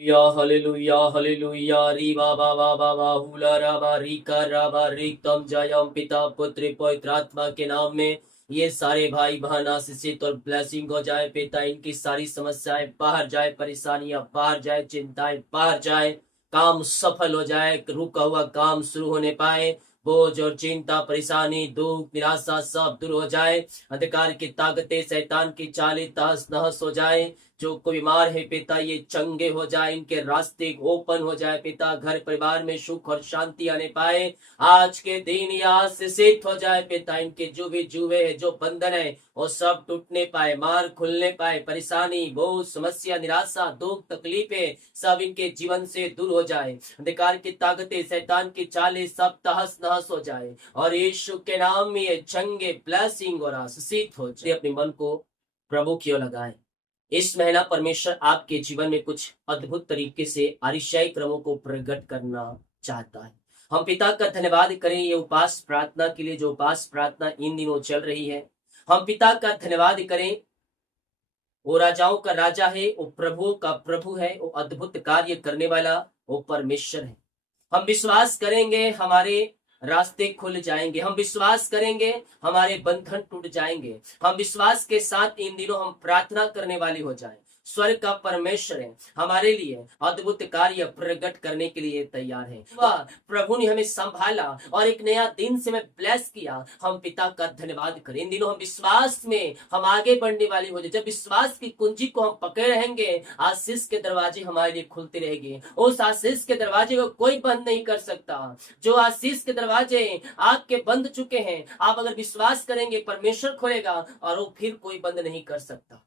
या hallelujah hallelujah री बा बा बा बा बा हुला रा बा री का रा बा री तम जयम पिता पुत्र पवित्र आत्मा के नाम में ये सारे भाई बहन आशीषित और ब्लेसिंग हो जाए पिता। इनकी सारी समस्याएं बाहर जाए, परेशानियां बाहर जाए, चिंताएं बाहर जाए, काम सफल हो जाए, रुका हुआ काम शुरू होने पाए, बोझ और चिंता परेशानी दुख निराशा सब दूर हो जाए, अंधकार की ताकतें शैतान की चालें तहस नहस हो जाए। जो कोई बीमार है पिता ये चंगे हो जाए, इनके रास्ते ओपन हो जाए पिता, घर परिवार में सुख और शांति आने पाए। आज के दिन यहाँ से सिद्ध हो जाए पिता, इनके जो भी जुए है जो बंधन है वो सब टूटने पाए, मार खुलने पाए, परेशानी बोझ समस्या निराशा दुख तकलीफें सब इनके जीवन से दूर हो जाए, अंधकार की ताकतें शैतान की चालें सब तहस नहस हो जाए और यीशु के नाम में ये चंगे ब्लेसिंग और आशीषित हो जाए। अपने मन को प्रभु की ओर लगाए। इस महीना परमेश्वर आपके जीवन में कुछ अद्भुत तरीके से आरिशाई क्रमों को प्रकट करना चाहता है। हम पिता का धन्यवाद करें ये उपास प्रार्थना के लिए, जो उपास प्रार्थना इन दिनों चल रही है। हम पिता का धन्यवाद करें, वो राजाओं का राजा है, वो प्रभुओं का प्रभु है, वो अद्भुत कार्य करने वाला वो परमेश्वर है। हम विश्वास करेंगे हमारे रास्ते खुल जाएंगे, हम विश्वास करेंगे हमारे बंधन टूट जाएंगे। हम विश्वास के साथ इन दिनों हम प्रार्थना करने वाले हो जाए। स्वर्ग का परमेश्वर है हमारे लिए अद्भुत कार्य प्रकट करने के लिए तैयार है। वाह, प्रभु ने हमें संभाला और एक नया दिन से हमें ब्लेस किया। हम पिता का धन्यवाद करें। इन दिनों हम विश्वास में हम आगे बढ़ने वाले हो जाए। जब विश्वास की कुंजी को हम पकड़े रहेंगे, आशीष के दरवाजे हमारे लिए खुलते रहेंगे। उस आशीष के दरवाजे को कोई बंद नहीं कर सकता। जो आशीष के दरवाजे आपके बंद चुके हैं, आप अगर विश्वास करेंगे परमेश्वर खोलेगा और वो फिर कोई बंद नहीं कर सकता।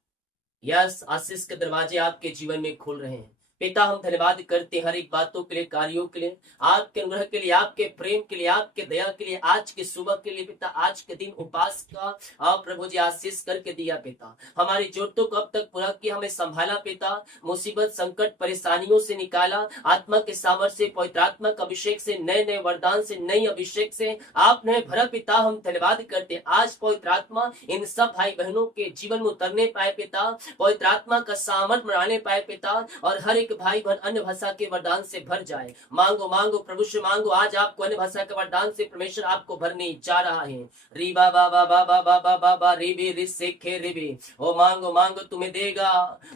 यस, आशीष के दरवाजे आपके जीवन में खुल रहे हैं। पिता हम धन्यवाद करते हर एक बातों के लिए, कार्यों के लिए, आपके अनुग्रह के लिए, आपके प्रेम के लिए, आपके दया के लिए, आज के सुबह के लिए पिता, आज के दिन उपास का आप प्रभु जी आशीष करके दिया पिता। हमारी जरूरतों को अब तक पूरा किया, हमें संभाला पिता, मुसीबत संकट परेशानियों से निकाला, आत्मा के सामर्थ्य से पवित्र आत्मा का अभिषेक से, नए नए वरदान से, नई अभिषेक से आपने भरा पिता। हम धन्यवाद करते आज पवित्र आत्मा इन सब भाई बहनों के जीवन में उतरने पाए पिता, पवित्र आत्मा का सामर्थ बनाने पाए पिता, और हर एक भाई बहन अन्य भाषा के वरदान से भर जाए। मांगो मांगो प्रभु से मांगो, आज आपको अन्य भाषा के वरदान से परमेश्वर आपको भरने जा रहा है। री बा बा बा बा बा बा बा बा बा री बी रि से खे रे बी। ओ मांगो मांगो तुम्हें देगा।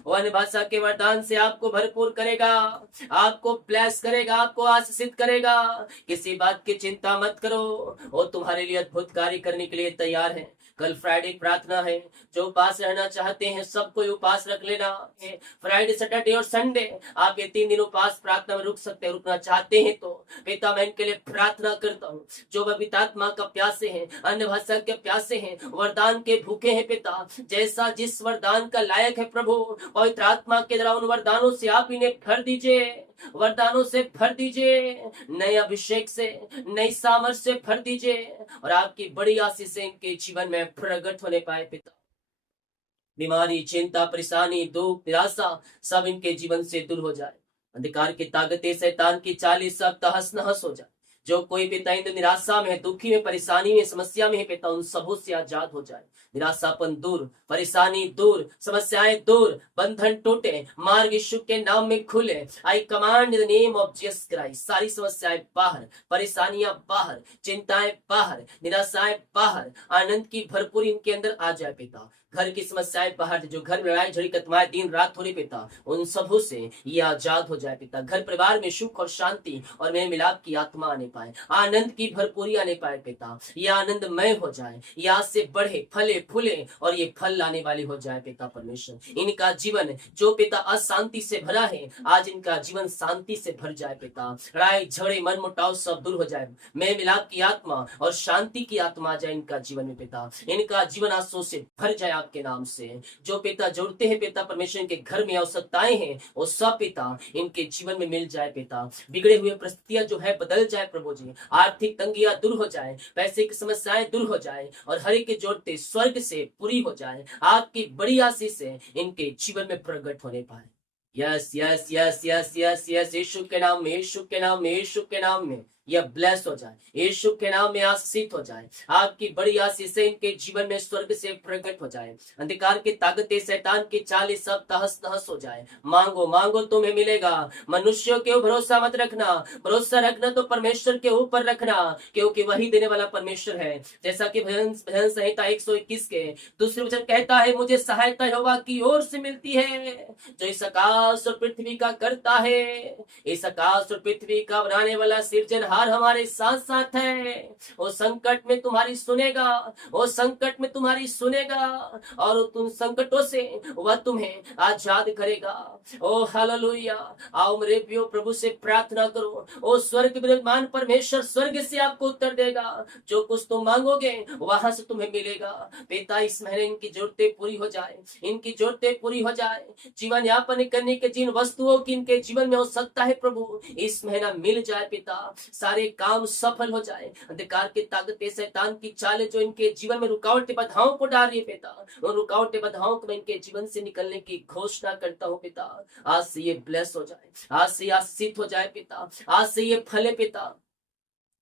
वो अन्य भाषा के वरदान से आपको भरपूर करेगा, आपको ब्लेस करेगा, आपको आशीषित करेगा। किसी बात की चिंता मत करो, वो तुम्हारे लिए अद्भुत कार्य करने के लिए तैयार है। कल फ्राइडे प्रार्थना है, जो उपास रहना चाहते हैं सबको उपास रख लेना है। फ्राइडे सैटरडे और संडे आप ये 3 दिन उपास प्रार्थना में रुक सकते हैं। रुकना चाहते हैं तो पिता मैं इनके लिए प्रार्थना करता हूँ। जो पवित्रात्मा का प्यासे हैं, अन्य भाषा के प्यासे हैं, वरदान के भूखे हैं पिता, जैसा जिस वरदान का लायक है प्रभु, पवित्र आत्मा के द्वारा उन वरदानों से आप इन्हें भर दीजिए, वरदानों से भर दीजिए, नए अभिषेक से, नई सामर्थ से भर दीजिए, और आपकी बड़ी आशीष इनके जीवन में प्रकट होने पाए पिता। बीमारी चिंता परेशानी दुख निराशा सब इनके जीवन से दूर हो जाए। अंधकार की ताकतें शैतान की चालें सब तहस नहस हो जाए। जो कोई पिता इन निराशा में, दुखी में, परेशानी में, समस्या में है पिता, उन सबों से आजाद हो जाए। निराशापन दूर, परेशानी दूर, समस्याएं दूर, बंधन टूटे, मार्ग यीशु के नाम में खुले। आई command in the name of Jesus Christ. सारी समस्याएं बाहर, परेशानियां बाहर, चिंताएं बाहर, निराशाएं बाहर, आनंद की भरपूरी इनके अंदर आ जाए पिता। घर की समस्याएं बाहर, जो घर में लड़ाई झगड़ी कतमाएं दिन रात हो रही पिता, उन सबों से ये आजाद हो जाए पिता। घर परिवार में सुख और शांति और मेल मिलाप की आत्मा आने पाए, आनंद की भरपूरी आने पाए पिता। ये आनंदमय हो जाए, ये आज से बढ़े फले फूले और ये फल लाने वाली हो जाए पिता परमेश्वर। इनका जीवन जो पिता अशांति से भरा है, आज इनका जीवन शांति से भर जाए पिता। लड़ाई झगड़े मन मुटाव सब दूर हो जाए, मेल मिलाप की आत्मा और शांति की आत्मा आ जाए इनका जीवन में पिता। इनका जीवन आंसू से भर जाए आपके नाम से। जो पिता जोड़ते हैं पिता परमेश्वर के घर में आवश्यकताएं हैं, वो सब पिता इनके जीवन में मिल जाए पिता। बिगड़े हुए परिस्थितियां जो है बदल जाए प्रभु जी, आर्थिक तंगियां दूर हो जाए, पैसे की समस्याएं दूर हो जाए, और हर एक के जोड़ते स्वर्ग से पूरी हो जाए। आपकी बड़ी आशीष से इनके जीवन में प्रकट होने पाए। Yes yes yes yes yes yes, Yeshu के नाम में, यीशु के नाम में, यीशु के नाम में, यह ब्लेस हो जाए, यीशु के नाम में आशीषित हो जाए। आपकी बड़ी आशीषें इनके जीवन में स्वर्ग से प्रकट हो जाए। अंधकार की ताकतें, शैतान की चालें सब तहस नहस हो जाए। मांगो मांगो तुम्हें मिलेगा। मनुष्यों के ऊपर भरोसा मत रखना, भरोसा रखना तो परमेश्वर के ऊपर रखना, क्योंकि वही देने वाला परमेश्वर है। जैसा कि भजन भजन संहिता 121 के दूसरे वचन कहता है, मुझे सहायता यहोवा की ओर से मिलती है, जो इस आकाश और पृथ्वी का करता है। इस आकाश और पृथ्वी का बनाने वाला सृजनहार हमारे साथ साथ है। वो संकट में तुम्हारी सुनेगा, वो संकट में तुम्हारी सुनेगा, और तुम संकटों से वह तुम्हें आजाद करेगा। ओ हालेलुया। आओ मेरे प्रियो, प्रभु से प्रार्थना करो। ओ स्वर्ग विराजमान परमेश्वर स्वर्ग से आपको उत्तर देगा। जो कुछ तुम मांगोगे वहां से तुम्हें मिलेगा। पिता, इस महीने इनकी जरूरतें पूरी हो जाए, इनकी जरूरतें पूरी हो जाए। जीवन यापन करने के जिन वस्तुओं की इनके जीवन में हो सकता है प्रभु, इस महीना मिल जाए पिता। सारे काम सफल हो जाए। अंधकार की ताकतें, शैतान की चालें जो इनके जीवन में रुकावटें बाधाओं को डाल रही है पिता, उन रुकावटें बाधाओं को मैं इनके जीवन से निकलने की घोषणा करता हूँ पिता। आज से ये ब्लेस हो जाए, आज से आशीषित हो जाए पिता, आज से ये फले पिता,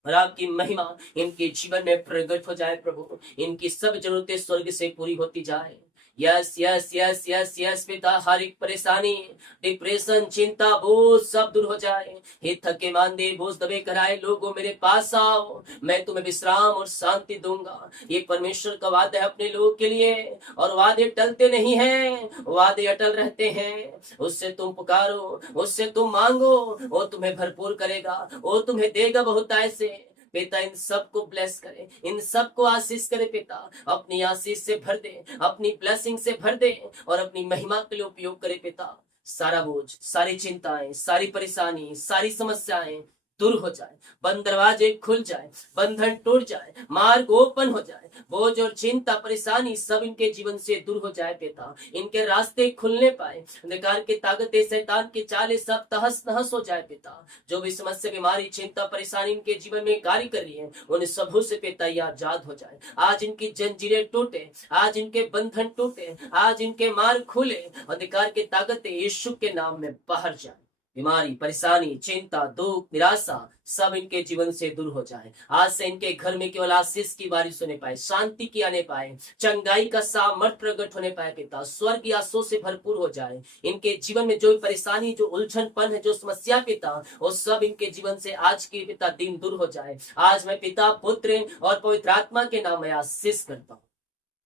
और आपकी महिमा इनके जीवन में प्रकट हो जाए प्रभु। इनकी सब जरूरतें स्वर्ग से पूरी होती जाए। Yes yes yes yes yes पिता, हर एक परेशानी, डिप्रेशन, चिंता, बोझ सब दूर हो जाए। हे थके मांदे बोझ दबे कराए लोगों, मेरे पास आओ, मैं तुम्हें विश्राम और शांति दूंगा। ये परमेश्वर का वादा है अपने लोगों के लिए, और वादे टलते नहीं हैं, वादे अटल रहते हैं। उससे तुम पुकारो, उससे तुम मांगो, वो तुम्हें भरपूर करेगा, वो तुम्हें देगा बहुत ऐसे। पिता, इन सबको ब्लेस करे, इन सबको आशीष करे पिता। अपनी आशीष से भर दे, अपनी ब्लेसिंग से भर दे, और अपनी महिमा के लिए उपयोग करे पिता। सारा बोझ, सारी चिंताएं, सारी परेशानी, सारी समस्याएं दूर हो जाए, बंद दरवाजे खुल जाए, बंधन टूट जाए, मार्ग ओपन हो जाए, बोझ और चिंता परेशानी सब इनके जीवन से दूर हो जाए पिता। इनके रास्ते खुलने पाए, अंधकार की ताकतें, शैतान की चालें सब तहस नहस हो जाए पिता। जो भी समस्या, बीमारी, चिंता, परेशानी इनके जीवन में कार्य कर रही है, उन सबों से पिता ये आजाद हो जाए। आज इनकी जंजीरें टूटे, आज इनके बंधन टूटे, आज इनके मार्ग खुले, अंधकार की ताकतें यीशु के नाम में बाहर जाए। बीमारी, परेशानी, चिंता, दुख, निराशा सब इनके जीवन से दूर हो जाए। आज से इनके घर में केवल आशीष की बारिश होने पाए, शांति की आने पाए, चंगाई का सामर्थ प्रकट होने पाए पिता। स्वर्ग आशीषों से भरपूर हो जाए। इनके जीवन में जो परेशानी, जो उलझनपन है, जो समस्या पिता, वो सब इनके जीवन से आज की पिता दिन दूर हो जाए। आज मैं पिता, पुत्र और पवित्र आत्मा के नाम में आशीष करता हूँ।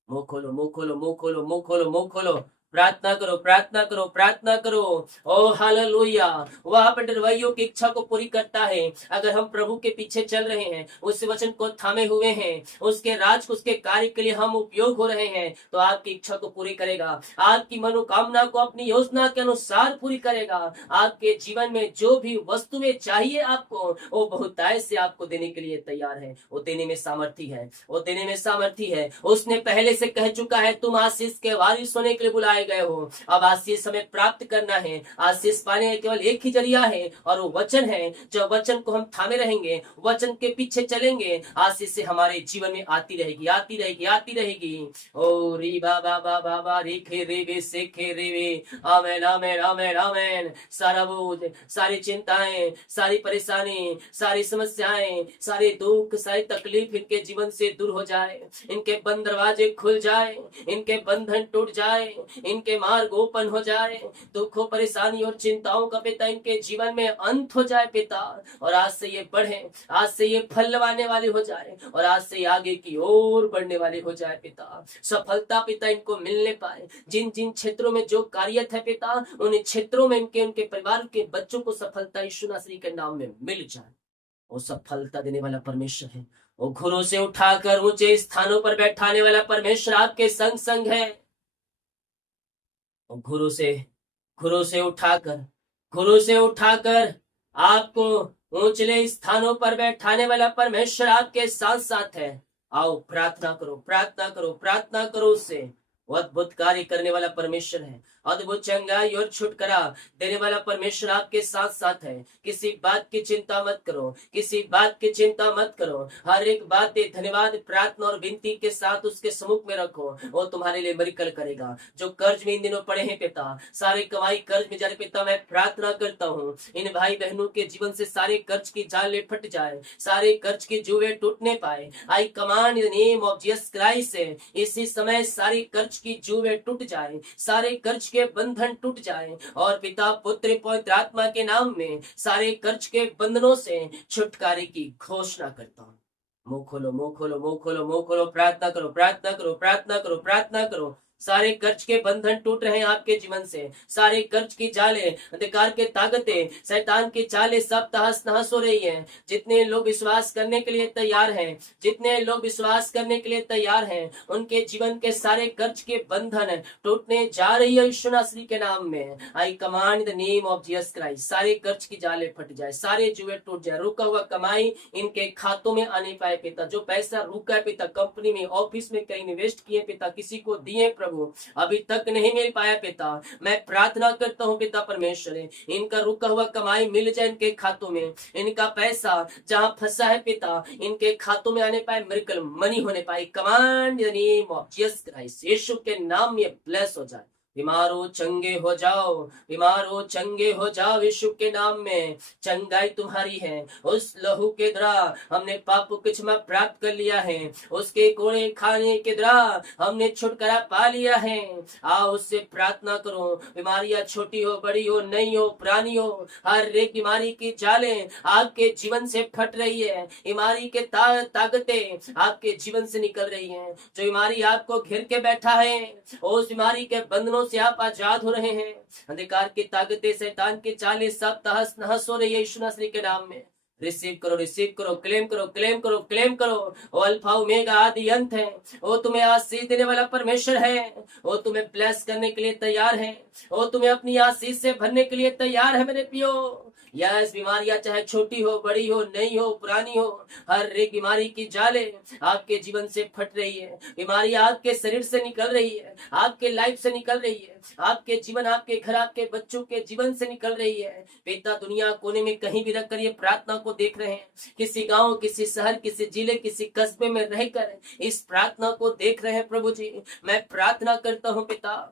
मुंह खोलो, मुंह खोलो, मुंह खोलो, मुंह खोलो, मुंह खोलो, प्रार्थना करो, प्रार्थना करो, प्रार्थना करो। ओ हालेलुया। वह अपने डरवैयों की इच्छा को पूरी करता है। अगर हम प्रभु के पीछे चल रहे हैं, उस वचन को थामे हुए हैं, उसके राज को, उसके कार्य के लिए हम उपयोग हो रहे हैं, तो आपकी इच्छा को पूरी करेगा, आपकी मनोकामना को अपनी योजना के अनुसार पूरी करेगा। आपके जीवन में जो भी वस्तुएं चाहिए आपको, वो बहुतायत से आपको देने के लिए तैयार है। वो देने में सामर्थी है, वो देने में सामर्थी है। उसने पहले से कह चुका है, तुम आशीष के वारिस होने के लिए बुलाए गए हो। अब आशीष हमें प्राप्त करना है। आशीष पाने का केवल एक ही जरिया है, और वो वचन है। जब वचन को हम थामे रहेंगे, वचन के पीछे चलेंगे, आशीष से हमारे जीवन में आती रहेगी, आती रहेगी, आती रहेगी। ओ री बाबा बाबा बा रे खे रे वे से खे रे वे। आमेन, आमेन, आमेन, आमेन। सारा बोझ, सारी चिंताएं, सारी परेशानी, सारी समस्याएं, सारे दुख, सारी तकलीफ इनके जीवन से दूर हो जाए। इनके बंद दरवाजे खुल जाए, इनके बंधन टूट जाए, इनके मार्ग ओपन हो जाए। दुखों, परेशानी और चिंताओं का पिता इनके जीवन में अंत हो जाए पिता। और आज से ये बढ़े, आज से ये फल लगाने वाले हो जाए, और आज से आगे की ओर बढ़ने वाले हो जाए पिता। सफलता पिता इनको मिलने पाए। जिन जिन क्षेत्रों में जो कार्यत है पिता, उन क्षेत्रों में इनके, उनके परिवार के बच्चों को सफलता यीशु मसीह के नाम में मिल जाए। वो सफलता देने वाला परमेश्वर है। वो घुरों से उठाकर ऊंचे स्थानों पर बैठाने वाला परमेश्वर आपके संग संग है। घुरों से उठाकर, घुरों से उठाकर आपको ऊंचले स्थानों पर बैठाने वाला परमेश्वर आपके साथ साथ है। आओ प्रार्थना करो, प्रार्थना करो, प्रार्थना करो। उससे वो अद्भुत कार्य करने वाला परमेश्वर है। अद्भुत चंगाई और छुटकारा देने वाला परमेश्वर आपके साथ साथ है। किसी बात की चिंता मत करो, किसी बात की चिंता मत करो। हर एक बात धन्यवाद, प्रार्थना और विनती के साथ उसके सम्मुख में रखो, वो तुम्हारे लिए मिरेकल करेगा। जो कर्ज में इन दिनों पड़े हैं पिता, सारे कमाई कर्ज में जा रहे पिता, मैं प्रार्थना करता हूँ इन भाई बहनों के जीवन से सारे कर्ज की जाले फट जाए, सारे कर्ज की जुए टूटने पाए। आई command in the name of Jesus Christ से इसी समय सारी कर्ज की जुए टूट जाए, सारे कर्ज के बंधन टूट जाए, और पिता पुत्र पवित्र आत्मा के नाम में सारे कर्ज के बंधनों से छुटकारे की घोषणा करता हूँ। मुंह खोलो, मुंह खोलो, मुंह खोलो, मुंह खोलो, प्रार्थना करो, प्रार्थना करो, प्रार्थना करो, प्रार्थना करो। सारे कर्ज के बंधन टूट रहे हैं आपके जीवन से, सारे कर्ज की जाले, अंधकार के ताकतें, शैतान की चालें सब तहस नहस हो रही हैं। जितने लोग विश्वास करने के लिए तैयार हैं, जितने लोग विश्वास करने के लिए तैयार हैं, उनके जीवन के सारे कर्ज के बंधन टूटने जा रही है यीशु नासरी के नाम में। I command the name of Jesus Christ, सारे कर्ज की जाले फट जाए, सारे जुए टूट जाए, रुका हुआ कमाई इनके खातों में आने पाए पिता। जो पैसा रुका है पिता, कंपनी में, ऑफिस में कहीं इन्वेस्ट किए पिता, किसी को दिए प्रभु, अभी तक नहीं मिल पाया पिता, मैं प्रार्थना करता हूँ पिता परमेश्वर, इनका रुका हुआ कमाई मिल जाए इनके खातों में, इनका पैसा जहां फंसा है पिता इनके खातों में आने पाए, मिरेकल मनी होने पाए। Command in the name of Jesus Christ, Yeshu के नाम में ब्लेस हो जाए। बीमारो चंगे हो जाओ, बीमारो चंगे हो जाओ, यीशु के नाम में चंगाई तुम्हारी है। उस लहू के द्वारा हमने पापों की क्षमा प्राप्त कर लिया है, उसके कोड़े खाने के द्वारा हमने छुटकारा पा लिया है। आओ उससे प्रार्थना करो, बीमारियां छोटी हो, बड़ी हो, नई हो, पुरानी हो, हर एक बीमारी की जालें आपके जीवन से फट रही है, बीमारी के ताकतें आपके जीवन से निकल रही हैं। जो बीमारी आपको घेर के बैठा है, उस बीमारी के बंधनों से आप आजाद हो रहे हैं। अंधकार की ताकतें, शैतान की चालें सब तहस नहस हो रही है यीशु नासरी के नाम में। रिसीव करो, रिसीव करो, क्लेम करो, क्लेम करो, क्लेम करो। वो अल्फा ओमेगा आदि अंत है, वो तुम्हें आशीष देने वाला परमेश्वर है, वो तुम्हें ब्लेस करने के लिए तैयार है, वो तुम्हें अपनी आशीष से भरने के लिए तैयार है मेरे पियो। यस, बीमारियां चाहे छोटी हो, बड़ी हो, नई हो, पुरानी हो, हर एक बीमारी की जाले आपके जीवन से फट रही है। बीमारी आपके शरीर से निकल रही है, आपके लाइफ से निकल रही है, आपके जीवन, आपके घर, आपके बच्चों के जीवन से निकल रही है। पिता दुनिया कोने में कहीं भी रखकर ये प्रार्थना को देख रहे हैं, किसी गांव, किसी शहर, किसी जिले, किसी कस्बे में रहकर इस प्रार्थना को देख रहे हैं प्रभु जी। मैं प्रार्थना करता हूँ पिता,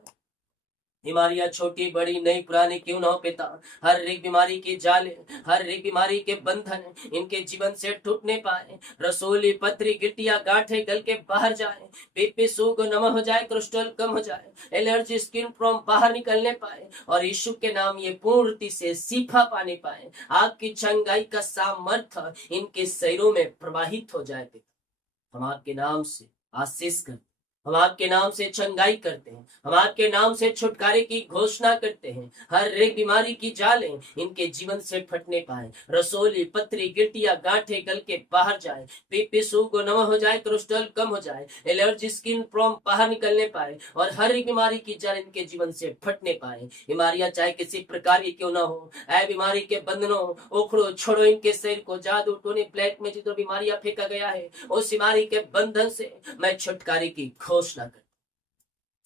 बीमारियां छोटी बड़ी नई पुरानी क्यों ना हो पिता, हर एक बीमारी की जाले, हर एक बीमारी के बंधन इनके जीवन से टूटने पाए। रसोली, पथरी, गिट्टियां, गांठे गल के बाहर जाए, बीपी शुगर नम हो जाए, कोलेस्ट्रॉल कम हो जाए, एलर्जी, स्किन प्रॉब्लम बाहर निकलने पाए, और यीशु के नाम ये पूर्णति से शिफा पाने पाए। आपकी चंगाई का सामर्थ्य इनके शरीरों में प्रवाहित हो जाए पिता। हम आपके नाम से आशीष करते, हम आपके नाम से चंगाई करते हैं, हम आपके नाम से छुटकारे की घोषणा करते हैं। हर एक बीमारी की जालें इनके जीवन से फटने पाए, रसोली, पथरी, गिट्टियां, गांठे गल के बाहर जाए, बीपी शुगर नम हो जाए, कोलेस्ट्रॉल कम हो जाए, एलर्जी, स्किन प्रॉब्लम बाहर निकलने पाए, और हर एक बीमारी की जाल इनके जीवन से फटने पाए। बीमारियां चाहे किसी प्रकार की क्यों ना हो, ऐ बीमारी के बंधनों उखड़ो, छोड़ो इनके शरीर को। जादू टोने ब्लैक में जितना बीमारियां फेंका गया है, उस बीमारी के बंधन से मैं छुटकारे की घोषणा कर,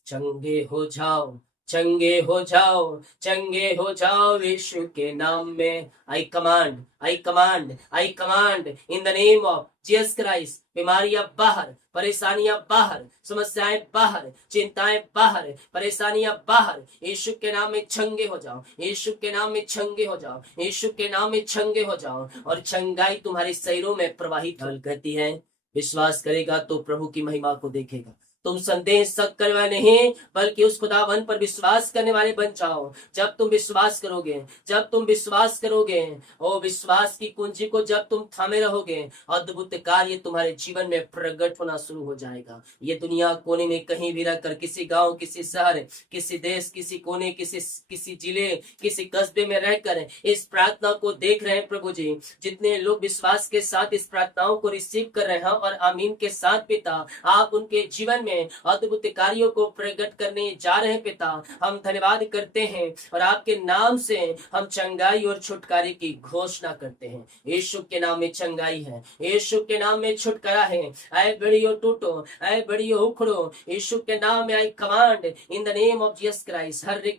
चंगे हो जाओ, चंगे हो जाओ, चंगे हो जाओ यीशु के नाम में। I command, I command, I command in the name of Jesus Christ. बीमारियां बाहर, परेशानियां बाहर, समस्याएं बाहर, चिंताएं बाहर, परेशानियां बाहर, यीशु के नाम में चंगे हो जाओ, यीशु के नाम में चंगे हो जाओ, यीशु के नाम में चंगे हो जाओ, और चंगाई तुम्हारे शरीरों में प्रवाहित करती है। विश्वास करेगा तो प्रभु की महिमा को देखेगा। तुम संदेह शक करवा नहीं, बल्कि उस खुदावन पर विश्वास करने वाले बन जाओ। जब तुम विश्वास करोगे, जब तुम विश्वास करोगे, ओ विश्वास की कुंजी को जब तुम थामे रहोगे, अद्भुत कार्य तुम्हारे जीवन में प्रकट होना शुरू हो जाएगा। ये दुनिया कोने में कहीं भी रहकर, किसी गांव, किसी शहर, किसी देश, किसी कोने, किसी जिले, किसी कस्बे में रहकर इस प्रार्थना को देख रहे हैं प्रभु जी। जितने लोग विश्वास के साथ इस प्रार्थनाओं को रिसीव कर रहे हैं और आमीन के साथ पिता, आप उनके जीवन में में अद्भुत कार्यों को प्रकट करने जा रहे हैं पिता। हम धन्यवाद करते हैं और आपके नाम से हम चंगाई और छुटकारे की घोषणा करते हैं। यीशु के नाम में चंगाई है, यीशु के नाम में छुटकारा है। ऐ बेड़ियों टूटो, ऐ बेड़ियों उखड़ो, यीशु के नाम में I command in the name of Jesus Christ. हर एक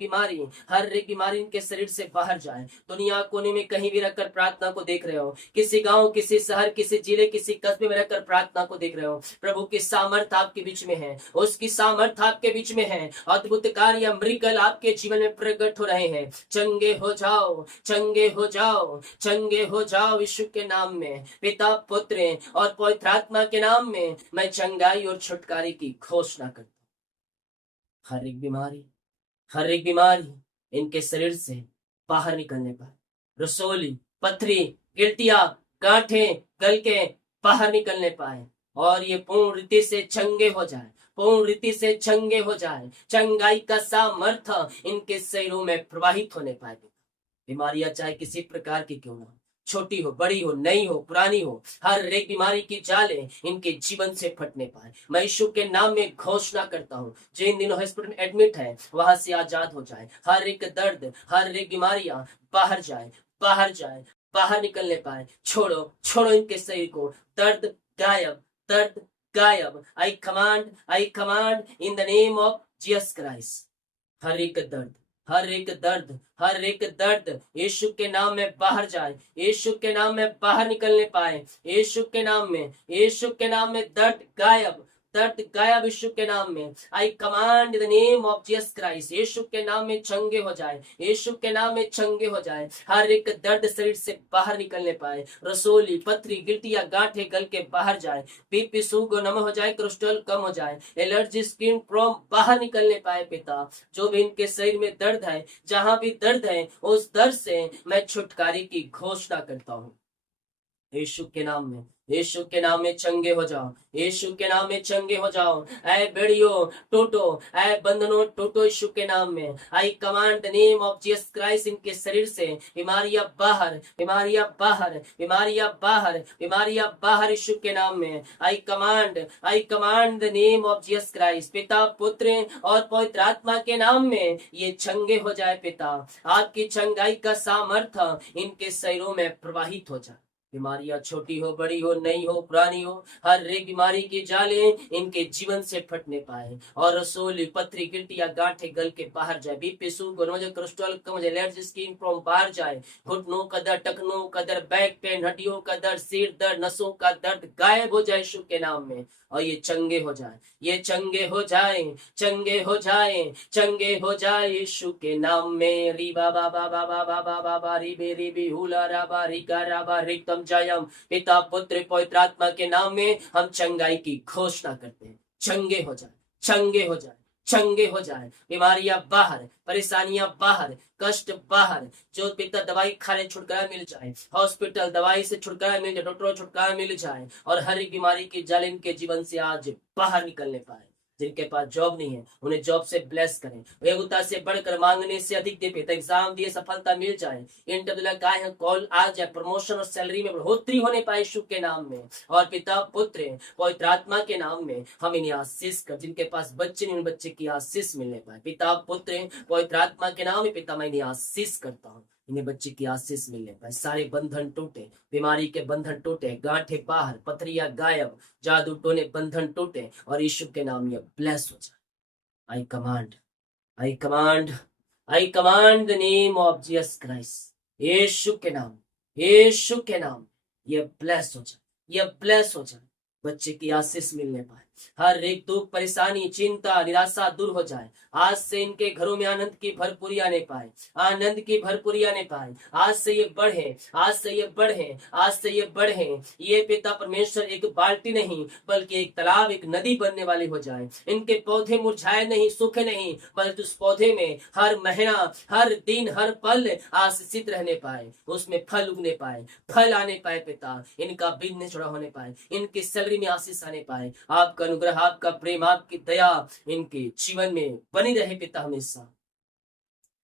बीमारी इनके शरीर से बाहर जाए। दुनिया कोने में कहीं भी रहकर प्रार्थना को देख रहे हो, किसी गांव, किसी शहर, किसी जिले, किसी कस्बे में रहकर प्रार्थना को देख रहे हो, प्रभु की सामर्थ आपके बीच में है, उसकी सामर्थ आपके बीच में है। अद्भुत कार्य मृगल आपके जीवन में प्रकट हो रहे हैं। चंगे हो जाओ, चंगे हो जाओ, चंगे हो जाओ यीशु के नाम में। पिता, पुत्र और पवित्र आत्मा के नाम में मैं चंगाई और छुटकारे की घोषणा करता हूं। हर एक बीमारी इनके शरीर से बाहर निकलने पाए। रसोली, पथरी, गिल्टिया, गांठें गल के बाहर निकलने पाए और ये पूर्ण रीति से चंगे हो जाए, पूर्ण रीति से चंगे हो जाए। चंगाई का सामर्थ्य इनके शरीरों में प्रवाहित होने पाए। बीमारियां चाहे किसी प्रकार की क्यों ना हो, छोटी हो, बड़ी हो, नई हो, पुरानी हो, हर एक बीमारी की जाले इनके जीवन से फटने पाए। मैं यीशु के नाम में घोषणा करता हूँ, जो इन दिनों हॉस्पिटल में एडमिट है वहां से आजाद हो जाए। हर एक दर्द, हर एक बीमारियां बाहर जाए, बाहर जाए, बाहर निकलने पाए। छोड़ो, छोड़ो इनके शरीर को। दर्द गायब, दर्द गायब। I command in the name of Jesus Christ. हर एक दर्द, हर एक दर्द, हर एक दर्द यीशु के नाम में बाहर जाए, यीशु के नाम में बाहर निकलने पाए। यीशु के नाम में, यीशु के नाम में दर्द गायब, दर्द गायब यीशु के नाम में। I command in the name of Jesus Christ. Yeshu के नाम में चंगे हो जाए, यीशु के नाम में चंगे हो जाए। हर एक दर्द शरीर से बाहर निकलने पाए। रसोली, पथरी, गिल्टिया, गांठें गल के बाहर जाए। बीपी शुगर नम हो जाए, कोलेस्ट्रॉल कम हो जाए। एलर्जी, स्किन प्रॉब्लम बाहर निकलने पाए। पिता, जो भी इनके शरीर में दर्द है, जहां भी दर्द है, उस दर्द से मैं छुटकारे की घोषणा करता हूँ। यीशु के नाम में, यीशु के नाम में चंगे हो जाओ, यीशु के नाम में चंगे हो जाओ। ऐ बेड़ियों टूटो, ऐ बंधनों टूटो यीशु के नाम में। I command the name of Jesus Christ. इनके शरीर से बीमारियां बाहर, बीमारियां बाहर, बीमारियां बाहर, बीमारियां बाहर यीशु के नाम में। I command the name of Jesus Christ. पिता, पुत्र और पवित्र आत्मा के नाम में ये चंगे हो जाए। पिता, आपकी चंगाई का सामर्थ्य इनके शरीरों में प्रवाहित हो जाए। बीमारियां छोटी हो, बड़ी हो, नई हो, पुरानी हो, हर एक बीमारी की जाले इनके जीवन से फटने पाए और रसोली, पथरी, गिल्टिया, गांठें गल के बाहर जाए। बीपी शुगर, कोलेस्ट्रॉल कम हो जाए, एलर्जी, स्किन प्रॉब्लम बाहर जाए। घुटनों का दर्द, टखनों का दर्द, बैक पेन, हड्डियों का दर्द, सिर दर्द, नसों का दर्द गायब हो जाए यीशु के नाम में। और ये चंगे हो जाए, ये चंगे हो जाए, चंगे हो जाए, चंगे हो जाए यीशु के नाम में। री बाबा बाबा बाबा बाबा बा री बे री बी हुला राबा रिका राबा रिकम जयम। पिता, पुत्र, पवित्र आत्मा के नाम में हम चंगाई की घोषणा करते हैं। चंगे हो जाए, चंगे हो जाए, चंगे हो जाए। बीमारियां बाहर, परेशानियां बाहर, कष्ट बाहर। जो पिता दवाई खाने छुटकारा मिल जाए, हॉस्पिटल दवाई से छुटकारा मिल जाए, डॉक्टरों छुटकारा मिल जाए और हर एक बीमारी की जाल इनके जीवन से आज बाहर निकलने पाए। जिनके पास जॉब नहीं है उन्हें जॉब से ब्लेस करें। योग्यता से बढ़कर मांगने से अधिक दे। पिता, एग्जाम दिए सफलता मिल जाए, इंटरव्यू का है कॉल आ जाए, प्रमोशन और सैलरी में बढ़ोतरी होने पाए यीशु के नाम में। और पिता, पुत्र, पवित्र आत्मा के नाम में हम इन्हें आशीष कर। जिनके पास बच्चे नहीं, उन बच्चे की आशीष मिलने पाए। पिता, पुत्र, पवित्र आत्मा के नाम में पिता, मैं इन्हें आशीष करता हूँ, इन्हें बच्चे की आशीष मिलने पाए। सारे बंधन टूटे, बीमारी के बंधन टूटे, गांठें बाहर, पथरियां गायब, जादू टोने बंधन टूटे और यीशु के नाम ये ब्लेस हो जाए। I command, I command, I command the name of Jesus Christ. Yeshu के नाम, यीशु के नाम ये ब्लेस हो जाए, ये ब्लेस हो जाए। बच्चे की आशीष मिलने पाए। हर एक दुख, परेशानी, चिंता, निराशा दूर हो जाए। आज से इनके घरों में आनंद की भरपूरी आने पाए, आनंद की भरपूरी आने पाए। आज से ये बढ़े, आज से ये बढ़े, आज से ये बढ़े। ये पिता परमेश्वर एक बाल्टी नहीं बल्कि एक तालाब, एक नदी बनने वाली हो जाए। इनके पौधे मुरझाए नहीं, सूखे नहीं, बल्कि उस पौधे में हर महीना, हर दिन, हर पल आशीषित रहने पाए, उसमें फल उगने पाए, फल आने पाए। पिता, इनका बिजनेस जुड़ा होने पाए, इनकी सैलरी में आशीष आने पाए। आपका अनुग्रह, आपका प्रेम, आपकी दया इनके जीवन में बनी रहे पिता हमेशा।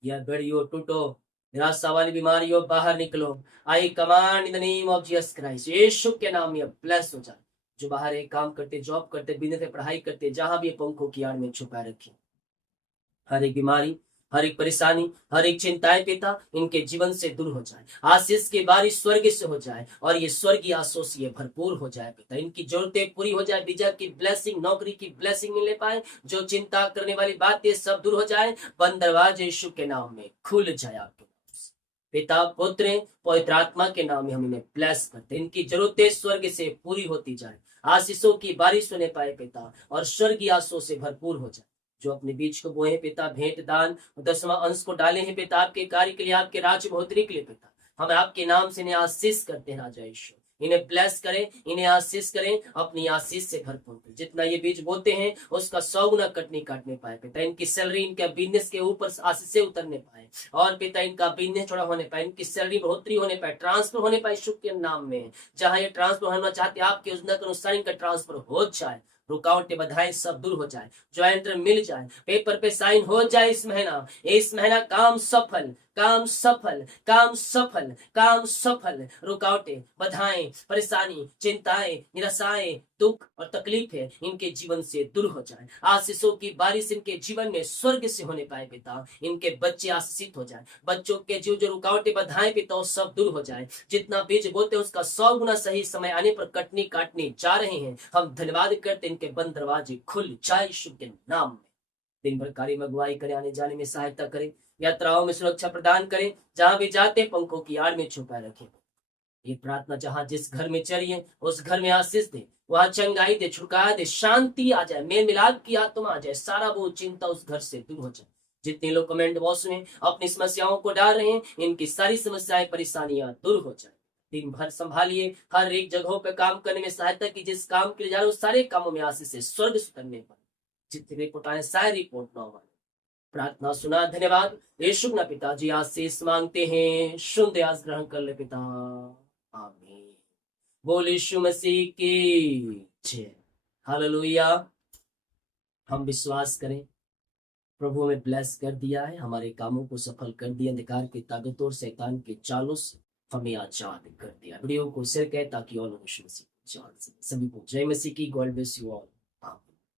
यह बेड़ियों टूटो, निराशा वाली बीमारियों बाहर निकलो। I command in the name of Jesus Christ. Yeshu के नाम में ब्लेस हो जाए, जो बाहर एक काम करते, जॉब करते, बिजनेस में पढ़ाई करते, जहां भी पंखों की आड़ में छुपा रखे। हर एक बीमारी, हर एक परेशानी, हर एक चिंताएं पिता इनके जीवन से दूर हो जाए। आशीष की बारिश स्वर्ग से हो जाए और ये स्वर्गीय आशीष से ये भरपूर हो जाए पिता। इनकी जरूरतें पूरी हो जाए, वीजा की ब्लेसिंग, नौकरी की ब्लेसिंग मिलने पाए, जो चिंता करने वाली बातें सब दूर हो जाए। बंद दरवाजे यीशु के नाम में खुल जाए आपके नाम से। पिता, पुत्र, पवित्र आत्मा के नाम में हम इन्हें ब्लेस करते, इनकी जरूरतें स्वर्ग से पूरी होती जाए, आशीषों की बारिश होने पाए पिता, और स्वर्गीय आशीषों से भरपूर हो जाए। जो अपने बीच को बोए हैं पिता, भेंट दान 10वां अंश को डाले हैं पिता, आपके कार्य के लिए, आपके राज्य बढ़ोतरी के लिए पिता, हम आपके नाम से इन्हें आशीष करते हैं राजा यीशु। इन्हें ब्लेस करें, इन्हें आशीष करें, अपनी आशीष से भरपूर करें। जितना ये बीज बोते हैं उसका 100 गुना कटनी काटने पाए पिता। इनकी सैलरी, इनका बिजनेस के ऊपर आशीष उतरने पाए, और पिता इनका बिजनेस छोड़ा होने पाए, इनकी सैलरी बढ़ोतरी होने पाए, ट्रांसफर होने पाए यीशु के नाम में। जहां ये ट्रांसफर होना चाहते, आपकी योजना के अनुसार इनका ट्रांसफर हो जाए। रुकावटें, बाधाएं सब दूर हो जाए, ज्वाइंटर मिल जाए, पेपर पे साइन हो जाए। इस महीना काम सफल, काम सफल, काम सफल, काम सफल। रुकावटें, बाधाएं, परेशानी, चिंताएं, निराशाएं, दुख और तकलीफें इनके जीवन से दूर हो जाए। आशीषों की बारिश इनके जीवन में स्वर्ग से होने पाए पिता। इनके बच्चे आशीषित हो जाए, बच्चों के जो जो रुकावटें, बाधाएं पिता वो सब दूर हो जाए। जितना बीज बोते उसका 100 गुना सही समय आने पर कटनी काटने जा रहे हैं। हम धन्यवाद करते, इनके बंद दरवाजे खुल जाए यीशु के नाम में। दिन भर कार्य में अगुवाई करे, आने जाने में सहायता करे, यात्राओं में सुरक्षा प्रदान करें, जहां भी जाते पंखों की आड़ में छुपाए रखें। ये प्रार्थना जहां जिस घर में चलिए उस घर में आशीष दे, वहां चंगाई दे, छुटकारा दे, शांति आ जाए, मेल मिलाप की आत्मा आ जाए, सारा वो चिंता उस घर से दूर हो जाए। जितने लोग कमेंट बॉक्स में अपनी समस्याओं को डाल रहे हैं, इनकी सारी समस्याएं, परेशानियां दूर हो जाए। दिन भर संभालिए, हर एक जगहों पर काम करने में सहायता की, जिस काम के लिए जा रहे हो सारे कामों में आशीष से स्वर्ग से उतरने पर। जितनी रिपोर्ट आए सारी रिपोर्ट न हो। प्रार्थना सुना, धन्यवाद यीशु ना पिताजी। आशीष मांगते हैं, सुन दे, आज ग्रहण कर ले पिता, आमीन। बोल यीशु मसीह की जय। हालेलुया। हम विश्वास करें, प्रभु हमें ब्लेस कर दिया है, हमारे कामों को सफल कर दिया, अंधकार की ताकतों और शैतान के चालों से हमें आजाद कर दिया। वीडियो को शेयर करें ताकि और लोग यीशु मसीह को जान सके। सभी को जय मसीह की। God bless you all.